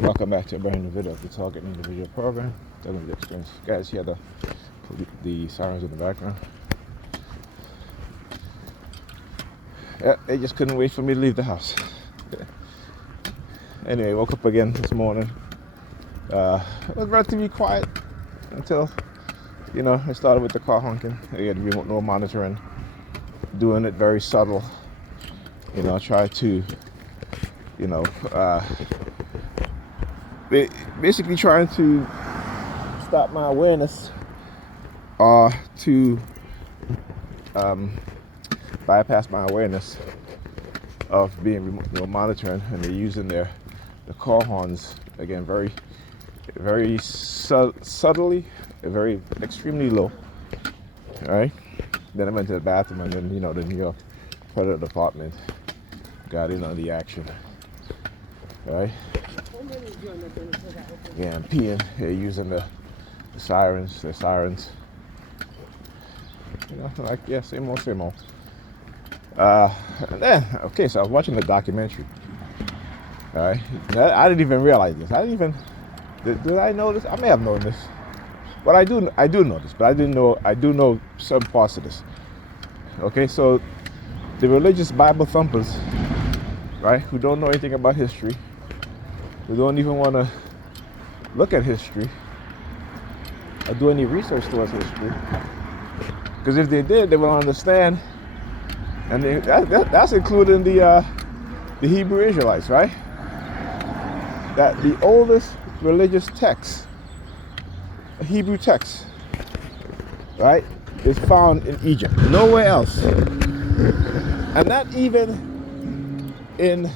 Welcome back to a brand new video of the Target Individual Program. Telling the experience. Guys, hear the sirens in the background. Yeah, they just couldn't wait for me to leave the house. Anyway, woke up again this morning. It was relatively quiet until, I started with the car honking. Again, remote no monitoring, doing it very subtle. Try to, basically trying to stop my awareness or to bypass my awareness of being remote monitoring, and they're using the car horns again very subtly, very extremely low. All right. Then I went to the bathroom, and then the New York Federal Department got in on the action. All right. Yeah, I'm peeing. They're using the sirens. The sirens. Same old, same old. And then, okay, so I was watching the documentary. All right, I didn't even realize this. Did I know this? I may have known this, but I do know this, but I do know some parts of this. Okay, so the religious Bible thumpers, right, who don't know anything about history, who don't even want to look at history or do any research towards history, because if they did, they would understand, and that's including the Hebrew Israelites, right? That the oldest religious text, Hebrew text, right, is found in Egypt, nowhere else, and not even in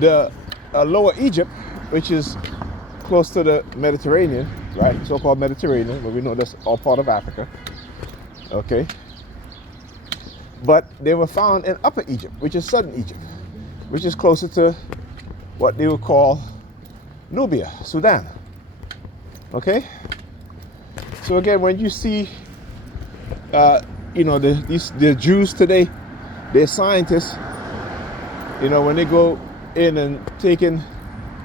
the Lower Egypt, which is close to the Mediterranean, right, so-called Mediterranean, but we know that's all part of Africa, okay? But they were found in Upper Egypt, which is Southern Egypt, which is closer to what they would call Nubia, Sudan. Okay? So again, when you see, the Jews today, they're scientists, when they go in and taking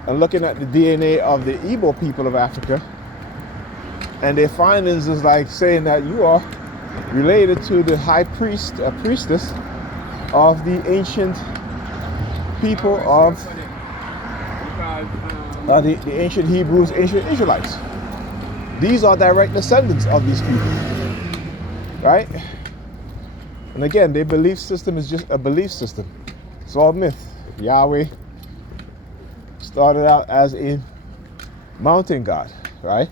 and looking at the DNA of the Igbo people of Africa, and their findings is like saying that you are related to the high priest, priestess of the ancient people of the ancient Hebrews, ancient Israelites. These are direct descendants of these people, right? And again, their belief system is just a belief system. It's all myth. Yahweh started out as a mountain god, right?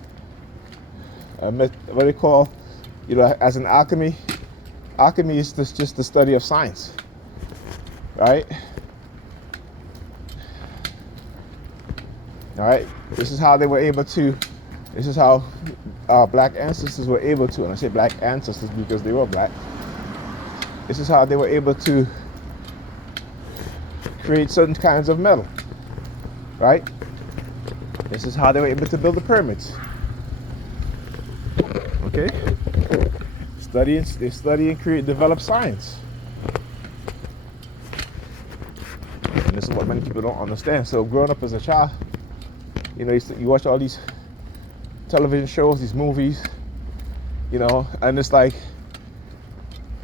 What they call, as an alchemy. Alchemy is just the study of science, right? All right, this is how our black ancestors were able to, and I say black ancestors because they were black, this is how they were able to create certain kinds of metal, right? This is how they were able to build the pyramids. Okay? They study and develop science. And this is what many people don't understand. So growing up as a child, you watch all these television shows, these movies, and it's like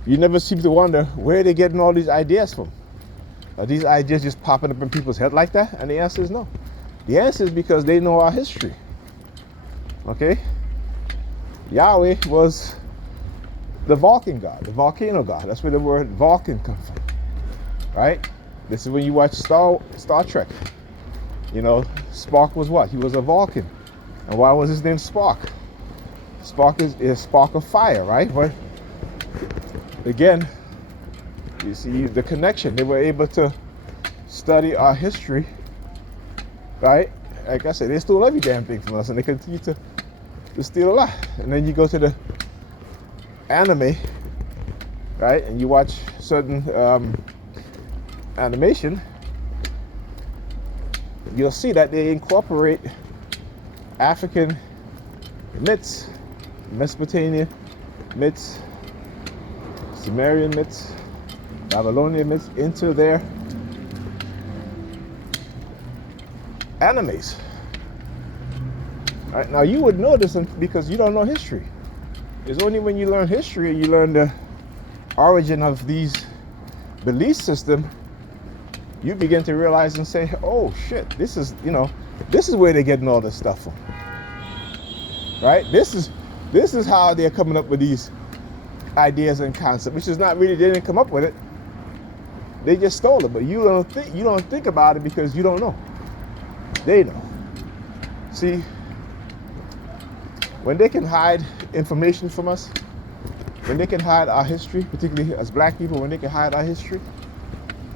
you never seem to wonder where they're getting all these ideas from. Are these ideas just popping up in people's head like that? And the answer is no. The answer is because they know our history. Okay? Yahweh was the Vulcan god, the volcano god. That's where the word Vulcan comes from. Right? This is when you watch Star Trek. Spock was what? He was a Vulcan. And why was his name Spock? Spock is a spark of fire, right? But again, you see the connection. They were able to study our history, right? Like I said, they stole every damn thing from us, and they continue to steal a lot. And then you go to the anime, right? And you watch certain animation, you'll see that they incorporate African myths, Mesopotamian myths, Sumerian myths, Babylonian myths into their animes. Right? Now you would know this because you don't know history. It's only when you learn history and you learn the origin of these belief system, you begin to realize and say, oh shit, this is where they're getting all this stuff from. Right? This is how they're coming up with these ideas and concepts, which is not really, they didn't come up with it. They just stole it, but you don't think about it because you don't know. They know. See, when they can hide information from us, when they can hide our history, particularly as black people, when they can hide our history,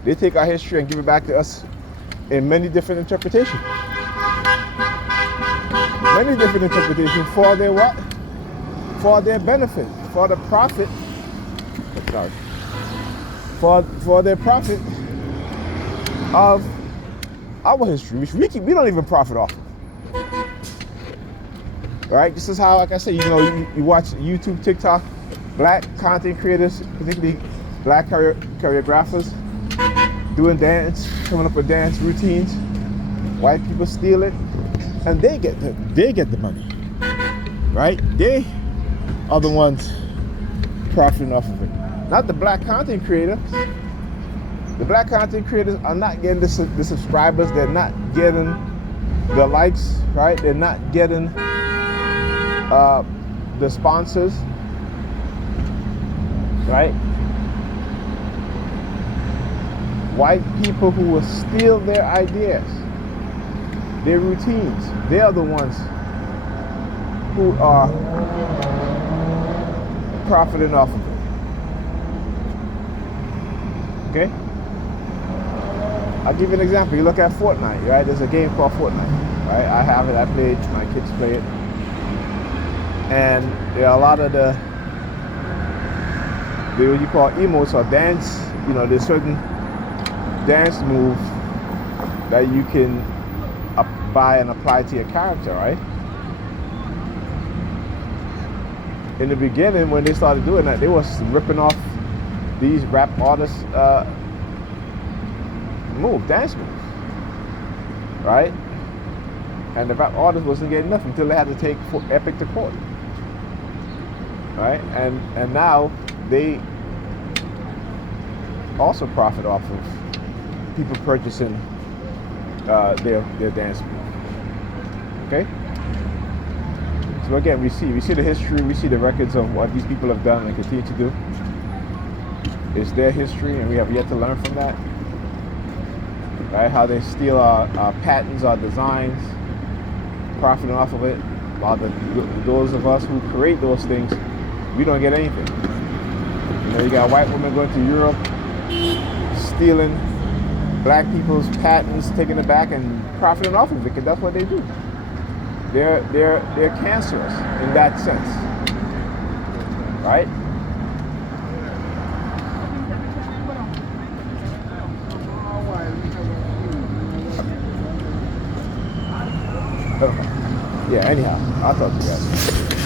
they take our history and give it back to us in many different interpretations. Many different interpretations for their what? For their benefit, for the profit. Sorry. For their profit of our history, which we don't even profit off of. Right? This is how, like I said, you watch YouTube, TikTok, black content creators, particularly black choreographers, doing dance, coming up with dance routines. White people steal it, and they get the money. Right? They are the ones profiting off of it. Not the black content creators. The black content creators are not getting the subscribers. They're not getting the likes, right? They're not getting the sponsors, right? White people who will steal their ideas, their routines, they are the ones who are profiting off of it. Okay? I'll give you an example. You look at Fortnite, right? There's a game called Fortnite, right? I have it, I play it, my kids play it. And there are a lot of the what you call emotes or dance, there's certain dance moves that you can buy and apply to your character, right? In the beginning, when they started doing that, they was ripping off these rap artists' dance moves, right? And the rap artist wasn't getting nothing until they had to take Epic to court, right? And now they also profit off of people purchasing their dance moves. Okay. So again, we see the history, we see the records of what these people have done and continue to do. It's their history, and we have yet to learn from that. Right? How they steal our patents, our designs, profiting off of it, while those of us who create those things, we don't get anything. You got white women going to Europe, stealing black people's patents, taking it back and profiting off of it, because that's what they do. They're cancerous in that sense, right? Yeah, anyhow, I'll talk to you guys.